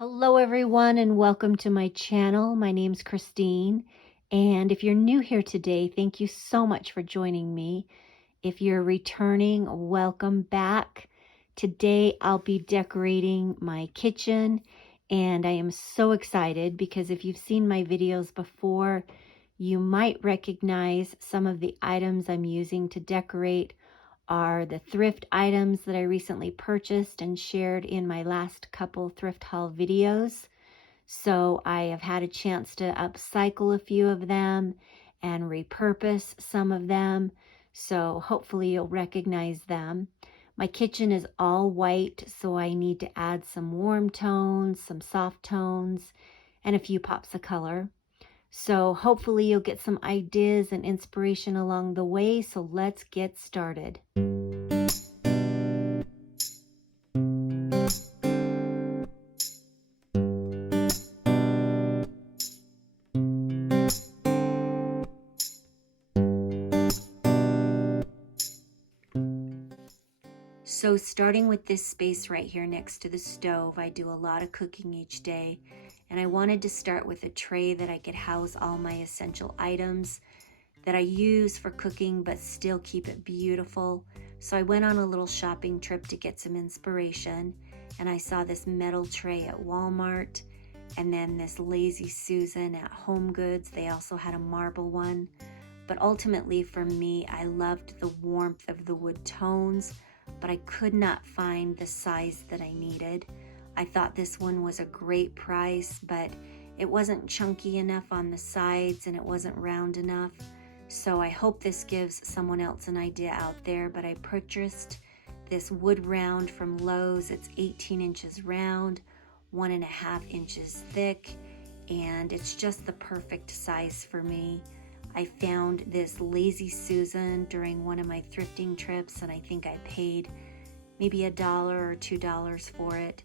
Hello everyone and welcome to my channel. My name's Christine, and if you're new here today, thank you so much for joining me. If you're returning, welcome back. Today I'll be decorating my kitchen, and I am so excited because if you've seen my videos before, you might recognize some of the items I'm using to decorate are the thrift items that I recently purchased and shared in my last couple thrift haul videos. So I have had a chance to upcycle a few of them and repurpose some of them. So hopefully you'll recognize them. My kitchen is all white, so I need to add some warm tones, some soft tones, and a few pops of color. So hopefully you'll get some ideas and inspiration along the way. So let's get started. So starting with this space right here next to the stove, I do a lot of cooking each day, and I wanted to start with a tray that I could house all my essential items that I use for cooking but still keep it beautiful. So I went on a little shopping trip to get some inspiration, and I saw this metal tray at Walmart and then this Lazy Susan at Home Goods. They also had a marble one. But ultimately for me, I loved the warmth of the wood tones, but I could not find the size that I needed. I thought this one was a great price, but it wasn't chunky enough on the sides and it wasn't round enough. So I hope this gives someone else an idea out there, but I purchased this wood round from Lowe's. It's 18 inches round, 1.5 inches thick, and it's just the perfect size for me. I found this Lazy Susan during one of my thrifting trips, and I think I paid maybe $1 or $2 for it.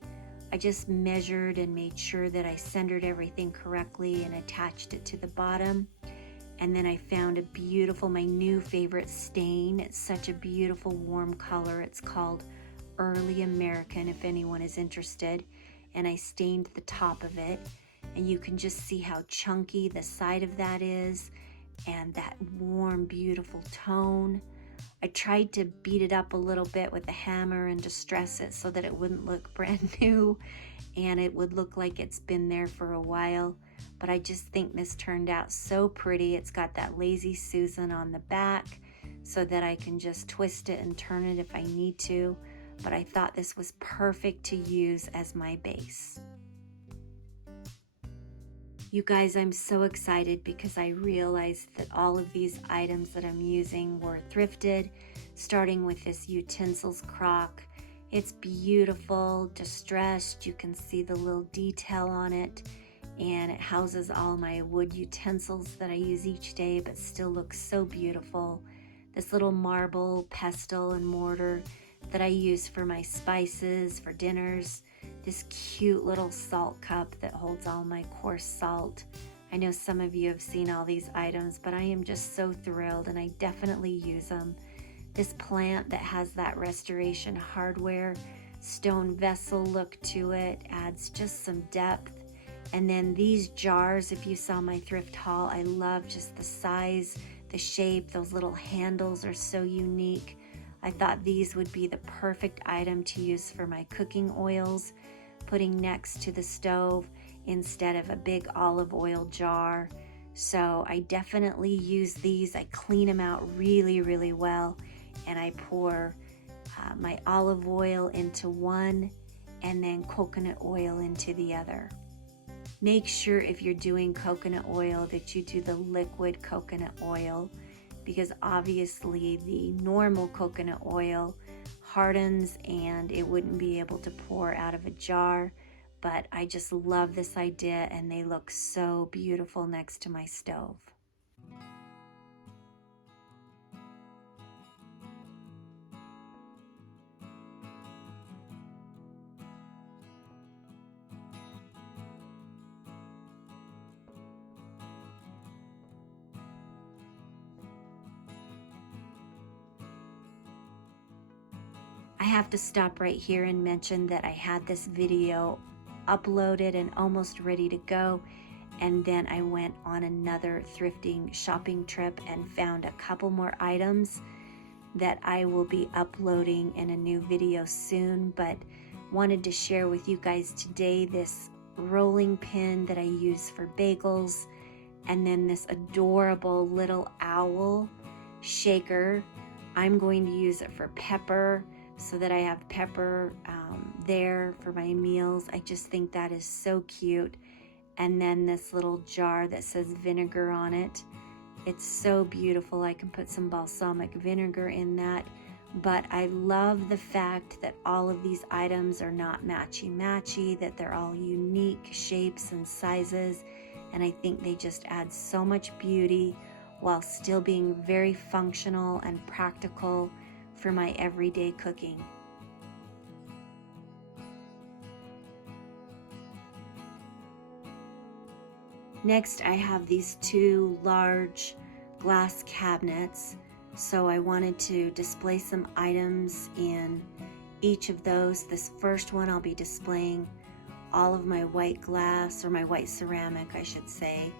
I just measured and made sure that I centered everything correctly and attached it to the bottom. And then I found a beautiful, my new favorite stain. It's such a beautiful warm color. It's called Early American, if anyone is interested. And I stained the top of it, and you can just see how chunky the side of that is, and that warm, beautiful tone. I tried to beat it up a little bit with a hammer and distress it so that it wouldn't look brand new and it would look like it's been there for a while. But I just think this turned out so pretty. It's got that Lazy Susan on the back so that I can just twist it and turn it if I need to. But I thought this was perfect to use as my base. You guys, I'm so excited because I realized that all of these items that I'm using were thrifted, starting with this utensils crock. It's beautiful, distressed. You can see the little detail on it, and it houses all my wood utensils that I use each day, but still looks so beautiful. This little marble pestle and mortar that I use for my spices, for dinners. This cute little salt cup that holds all my coarse salt. I know some of you have seen all these items, but I am just so thrilled, and I definitely use them. This plant that has that restoration hardware stone vessel look to it adds just some depth. And then these jars, if you saw my thrift haul, I love just the size, the shape. Those little handles are so unique. I thought these would be the perfect item to use for my cooking oils, putting next to the stove instead of a big olive oil jar. So I definitely use these. I clean them out really, really well, and I pour my olive oil into one and then coconut oil into the other. Make sure if you're doing coconut oil that you do the liquid coconut oil, because obviously the normal coconut oil hardens and it wouldn't be able to pour out of a jar. But I just love this idea, and they look so beautiful next to my stove. I have to stop right here and mention that I had this video uploaded and almost ready to go. And then I went on another thrifting shopping trip and found a couple more items that I will be uploading in a new video soon, but wanted to share with you guys today this rolling pin that I use for bagels, and then this adorable little owl shaker. I'm going to use it for pepper so that I have pepper there for my meals. I just think that is so cute. And then this little jar that says vinegar on it. It's so beautiful. I can put some balsamic vinegar in that. But I love the fact that all of these items are not matchy-matchy, that they're all unique shapes and sizes. And I think they just add so much beauty while still being very functional and practical for my everyday cooking. Next, I have these two large glass cabinets, so I wanted to display some items in each of those. This first one, I'll be displaying all of my white glass, or my white ceramic, I should say.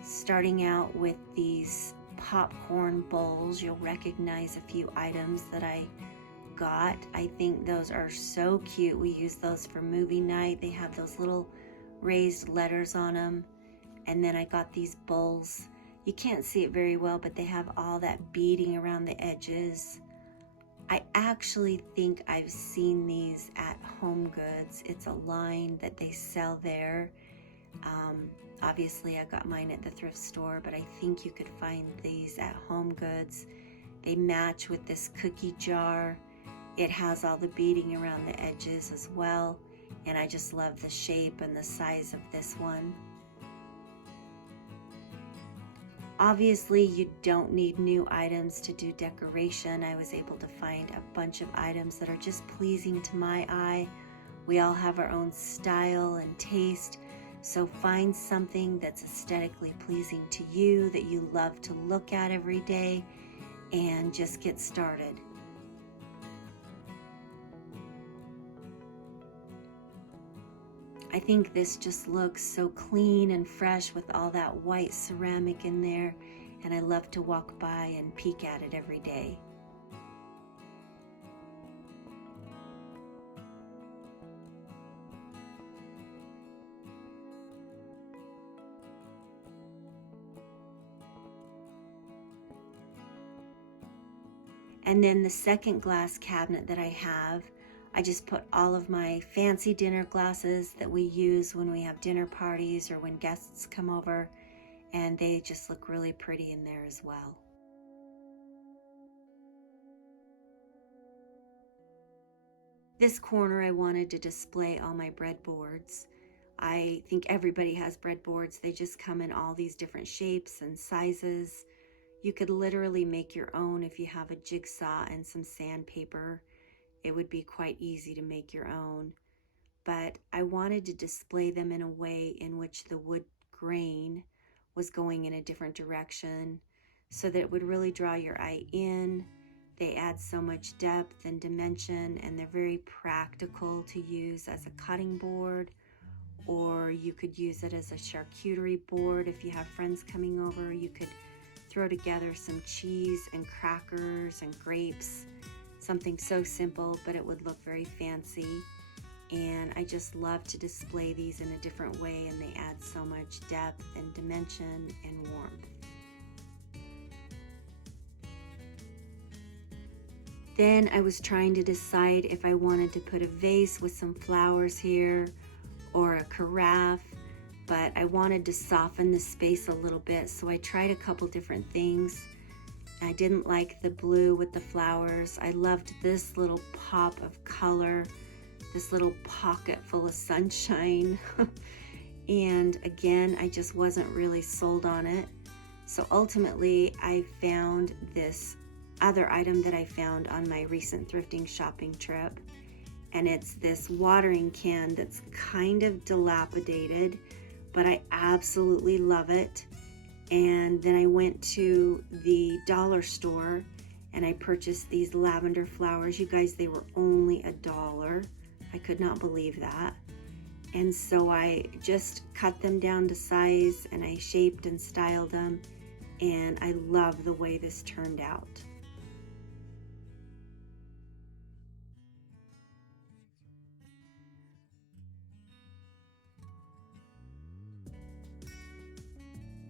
Starting out with these popcorn bowls. You'll recognize a few items that I got. I think those are so cute. We use those for movie night. They have those little raised letters on them. And then I got these bowls. You can't see it very well, but they have all that beading around the edges. I actually think I've seen these at Home Goods. It's a line that they sell there. Obviously, I got mine at the thrift store, but I think you could find these at Home Goods. They match with this cookie jar. It has all the beading around the edges as well. And I just love the shape and the size of this one. Obviously, you don't need new items to do decoration. I was able to find a bunch of items that are just pleasing to my eye. We all have our own style and taste, so find something that's aesthetically pleasing to you, that you love to look at every day, and just get started. I think this just looks so clean and fresh with all that white ceramic in there, and I love to walk by and peek at it every day. And then the second glass cabinet that I have, I just put all of my fancy dinner glasses that we use when we have dinner parties or when guests come over, and they just look really pretty in there as well. This corner, I wanted to display all my breadboards. I think everybody has breadboards. They just come in all these different shapes and sizes. You could literally make your own if you have a jigsaw and some sandpaper. It would be quite easy to make your own, but I wanted to display them in a way in which the wood grain was going in a different direction so that it would really draw your eye in. They add so much depth and dimension, and they're very practical to use as a cutting board, or you could use it as a charcuterie board. If you have friends coming over, you could throw together some cheese and crackers and grapes. Something so simple, but it would look very fancy. And I just love to display these in a different way, and they add so much depth and dimension and warmth. Then I was trying to decide if I wanted to put a vase with some flowers here or a carafe, but I wanted to soften the space a little bit, so I tried a couple different things. I didn't like the blue with the flowers. I loved this little pop of color, this little pocket full of sunshine. And again, I just wasn't really sold on it. So ultimately, I found this other item that I found on my recent thrifting shopping trip. And it's this watering can that's kind of dilapidated, but I absolutely love it. And then I went to the dollar store and I purchased these lavender flowers. You guys, they were only $1. I could not believe that. And so I just cut them down to size and I shaped and styled them, and I love the way this turned out.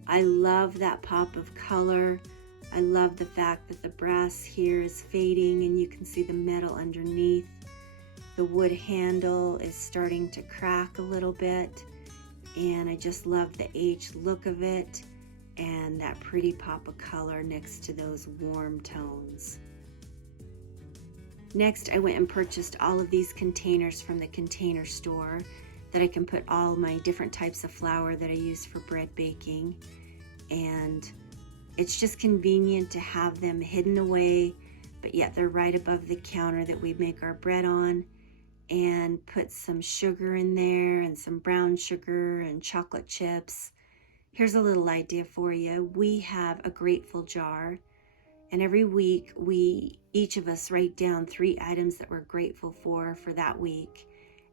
I love that pop of color. I love the fact that the brass here is fading and you can see the metal underneath. The wood handle is starting to crack a little bit, and I just love the aged look of it and that pretty pop of color next to those warm tones. Next, I went and purchased all of these containers from the Container Store that I can put all my different types of flour that I use for bread baking. And it's just convenient to have them hidden away, but yet they're right above the counter that we make our bread on. And put some sugar in there and some brown sugar and chocolate chips. Here's a little idea for you. We have a grateful jar, and every week each of us write down 3 items that we're grateful for that week.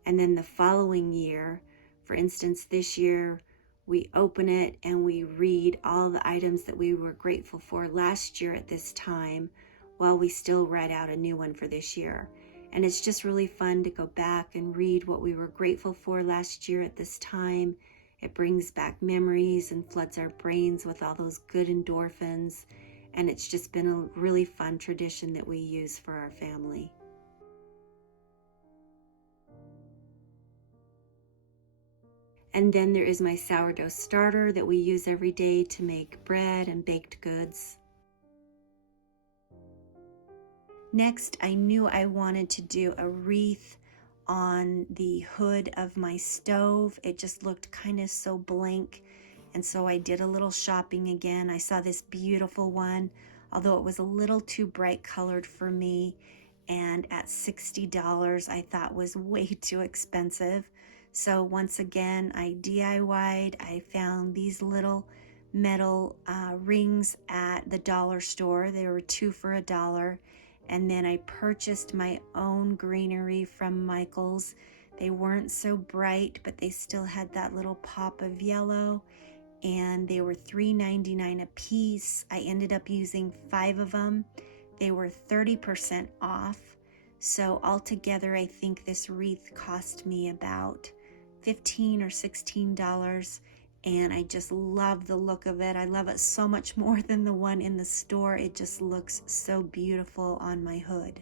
And then the following year, for instance, this year, we open it and we read all the items that we were grateful for last year at this time, while we still write out a new one for this year. And it's just really fun to go back and read what we were grateful for last year at this time. It brings back memories and floods our brains with all those good endorphins. And it's just been a really fun tradition that we use for our family. And then there is my sourdough starter that we use every day to make bread and baked goods. Next, I knew I wanted to do a wreath on the hood of my stove. It just looked kind of so blank, and so I did a little shopping again. I saw this beautiful one, although it was a little too bright colored for me, and at $60 I thought was way too expensive. So once again, I DIY'd. I found these little metal rings at the dollar store. They were 2 for $1. And then I purchased my own greenery from Michael's. They weren't so bright, but they still had that little pop of yellow. And they were $3.99 a piece. I ended up using 5 of them. They were 30% off. So altogether, I think this wreath cost me about $15 or $16. And I just love the look of it. I love it so much more than the one in the store. It just looks so beautiful on my hood.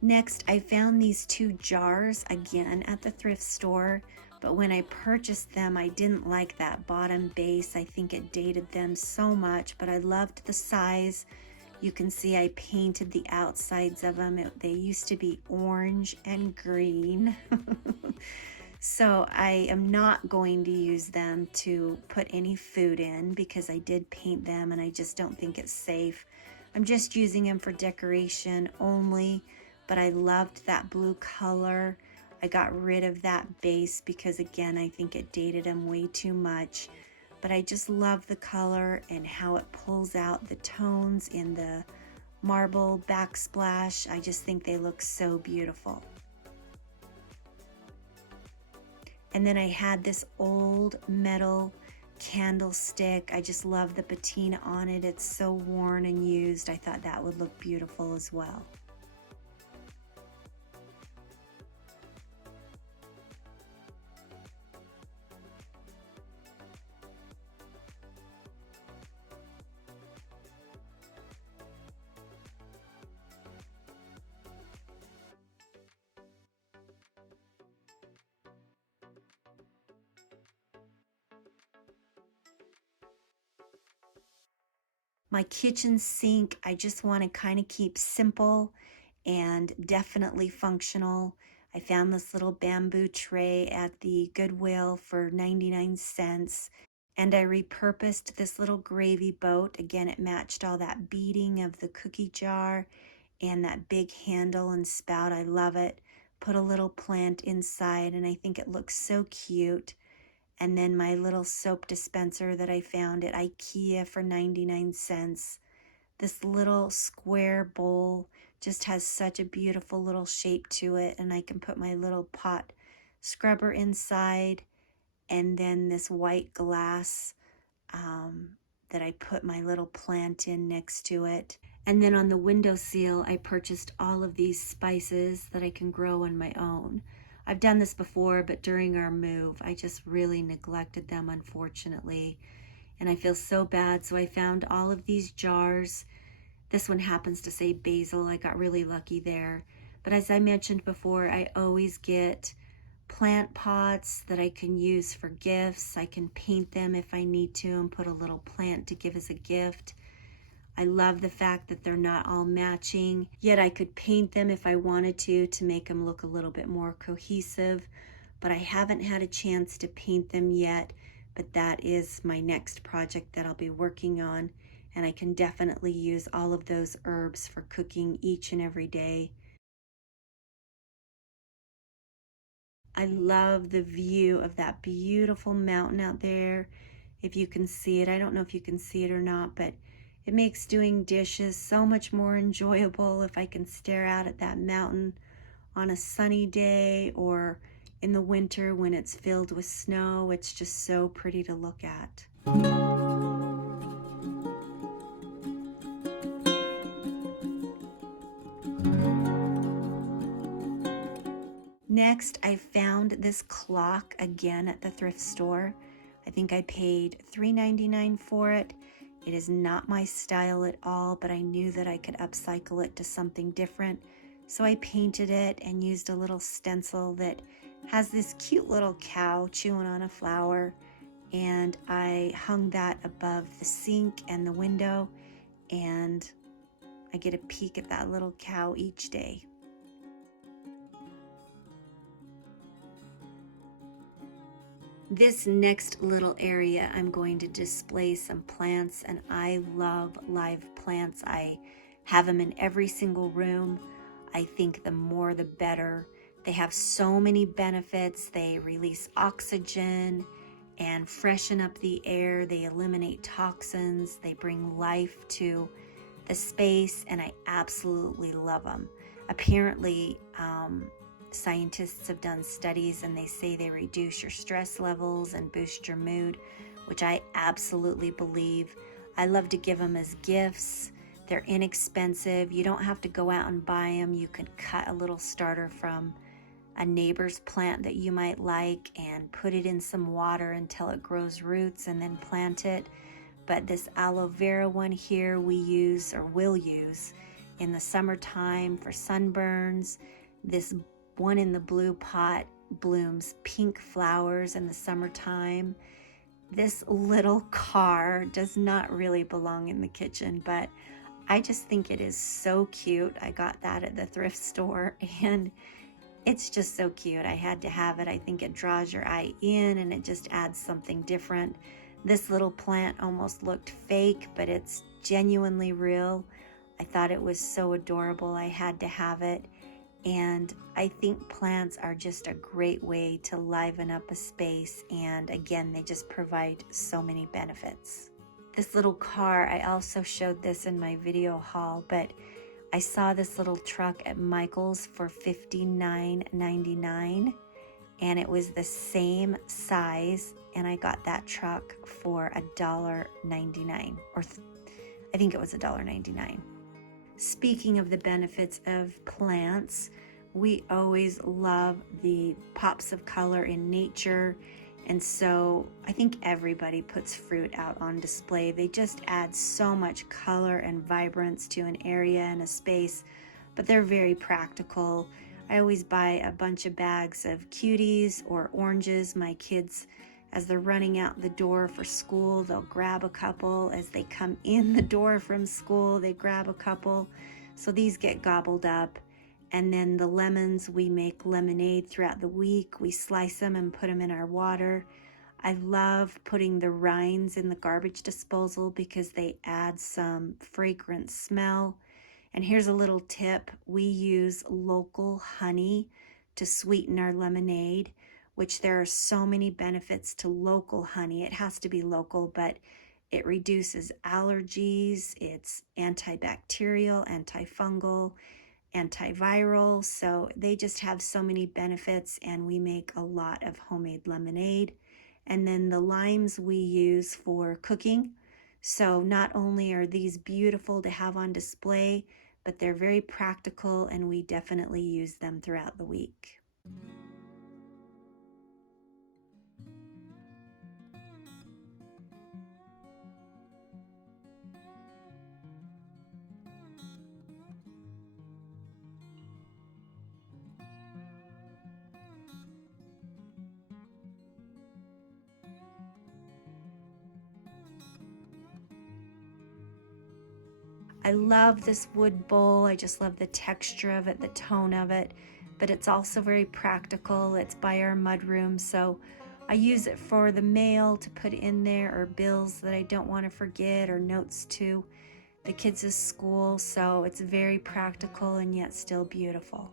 Next, I found these 2 jars again at the thrift store, but when I purchased them, I didn't like that bottom base. I think it dated them so much, but I loved the size. You can see I painted the outsides of them. They used to be orange and green. So I am not going to use them to put any food in because I did paint them and I just don't think it's safe. I'm just using them for decoration only. But I loved that blue color. I got rid of that base because, again, I think it dated them way too much. But I just love the color and how it pulls out the tones in the marble backsplash. I just think they look so beautiful. And then I had this old metal candlestick. I just love the patina on it. It's so worn and used. I thought that would look beautiful as well. My kitchen sink, I just want to kind of keep simple and definitely functional. I found this little bamboo tray at the Goodwill for 99 cents, and I repurposed this little gravy boat. Again, it matched all that beading of the cookie jar and that big handle and spout. I love it. Put a little plant inside, and I think it looks so cute. And then my little soap dispenser that I found at IKEA for 99 cents. This little square bowl just has such a beautiful little shape to it, and I can put my little pot scrubber inside, and then this white glass that I put my little plant in next to it. And then on the windowsill, I purchased all of these spices that I can grow on my own. I've done this before, but during our move, I just really neglected them, unfortunately. And I feel so bad, so I found all of these jars. This one happens to say basil. I got really lucky there. But as I mentioned before, I always get plant pots that I can use for gifts. I can paint them if I need to and put a little plant to give as a gift. I love the fact that they're not all matching, yet I could paint them if I wanted to make them look a little bit more cohesive, but I haven't had a chance to paint them yet, but that is my next project that I'll be working on, and I can definitely use all of those herbs for cooking each and every day. I love the view of that beautiful mountain out there. If you can see it, I don't know if you can see it or not, but it makes doing dishes so much more enjoyable if I can stare out at that mountain on a sunny day or in the winter when it's filled with snow. It's just so pretty to look at. Next, I found this clock again at the thrift store. I think I paid $3.99 for it. It is not my style at all, but I knew that I could upcycle it to something different. So I painted it and used a little stencil that has this cute little cow chewing on a flower. And I hung that above the sink and the window, and I get a peek at that little cow each day. This next little area, I'm going to display some plants, and I love live plants. I have them in every single room. I think the more the better. They have so many benefits. They release oxygen and freshen up the air. They eliminate toxins. They bring life to the space, and I absolutely love them. Apparently, scientists have done studies and they say they reduce your stress levels and boost your mood, which I absolutely believe. I love to give them as gifts. They're inexpensive. You don't have to go out and buy them. You can cut a little starter from a neighbor's plant that you might like and put it in some water until it grows roots and then plant it. But this aloe vera one here we use or will use in the summertime for sunburns. This one in the blue pot blooms pink flowers in the summertime. This little car does not really belong in the kitchen, but I just think it is so cute. I got that at the thrift store, and it's just so cute. I had to have it. I think it draws your eye in, and it just adds something different. This little plant almost looked fake, but it's genuinely real. I thought it was so adorable. I had to have it. And I think plants are just a great way to liven up a space. And again, they just provide so many benefits. This little car, I also showed this in my video haul, but I saw this little truck at Michael's for $59.99, and it was the same size, and I got that truck for $1.99, or I think it was $1.99. Speaking of the benefits of plants, we always love the pops of color in nature, and so I think everybody puts fruit out on display. They just add so much color and vibrance to an area and a space, but they're very practical. I always buy a bunch of bags of cuties or oranges. My kids As they're running out the door for school, they'll grab a couple. As they come in the door from school, they grab a couple. So these get gobbled up. And then the lemons, we make lemonade throughout the week. We slice them and put them in our water. I love putting the rinds in the garbage disposal because they add some fragrant smell. And here's a little tip. We use local honey to sweeten our lemonade, which there are so many benefits to local honey. It has to be local, but it reduces allergies. It's antibacterial, antifungal, antiviral. So they just have so many benefits, and we make a lot of homemade lemonade. And then the limes we use for cooking. So not only are these beautiful to have on display, but they're very practical, and we definitely use them throughout the week. I love this wood bowl. I just love the texture of it, the tone of it, but it's also very practical. It's by our mudroom, so I use it for the mail to put in there, or bills that I don't want to forget, or notes to the kids' school. So it's very practical and yet still beautiful.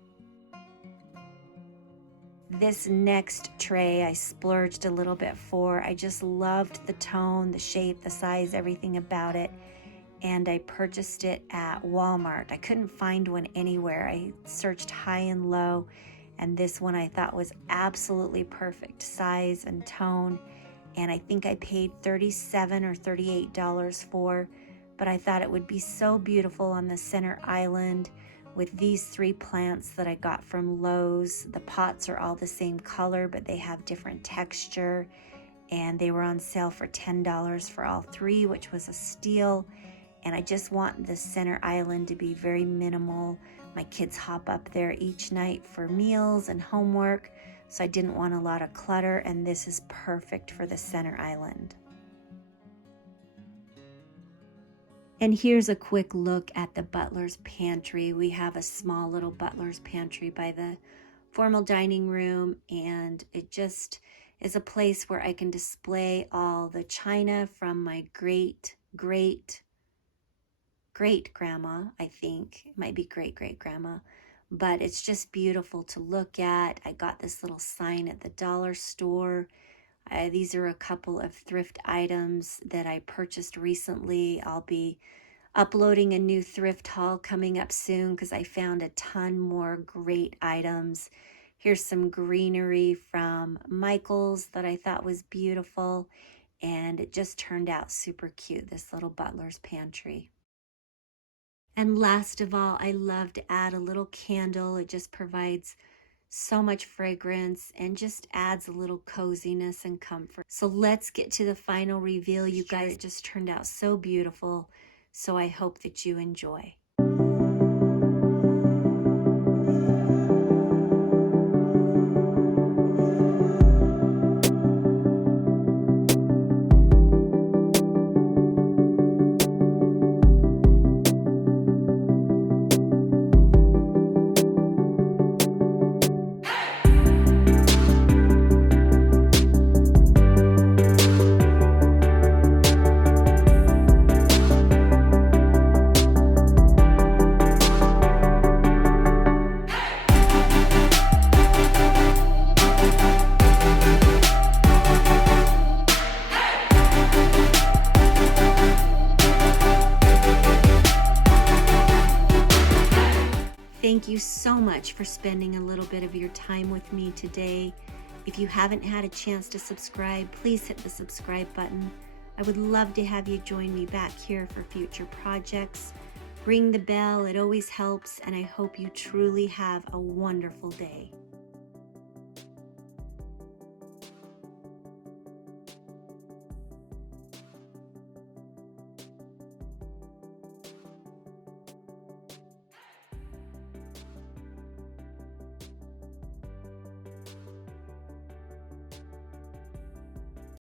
This next tray I splurged a little bit for. I just loved the tone, the shape, the size, everything about it. And I purchased it at Walmart. I couldn't find one anywhere. I searched high and low, and this one I thought was absolutely perfect size and tone. And I think I paid $37 or $38 for, but I thought it would be so beautiful on the center island with these 3 plants that I got from Lowe's. The pots are all the same color, but they have different texture, and they were on sale for $10 for all 3, which was a steal. And I just want the center island to be very minimal. My kids hop up there each night for meals and homework, so I didn't want a lot of clutter, and this is perfect for the center island. And here's a quick look at the butler's pantry. We have a small little butler's pantry by the formal dining room, and it just is a place where I can display all the china from my great-grandma, I think. It might be great-great-grandma, but it's just beautiful to look at. I got this little sign at the dollar store. These are a couple of thrift items that I purchased recently. I'll be uploading a new thrift haul coming up soon because I found a ton more great items. Here's some greenery from Michael's that I thought was beautiful, and it just turned out super cute, this little butler's pantry. And last of all, I love to add a little candle. It just provides so much fragrance and just adds a little coziness and comfort. So let's get to the final reveal, you guys. It just turned out so beautiful. So I hope that you enjoy. Thank you so much for spending a little bit of your time with me today. If you haven't had a chance to subscribe, please hit the subscribe button. I would love to have you join me back here for future projects. Ring the bell, it always helps, and I hope you truly have a wonderful day.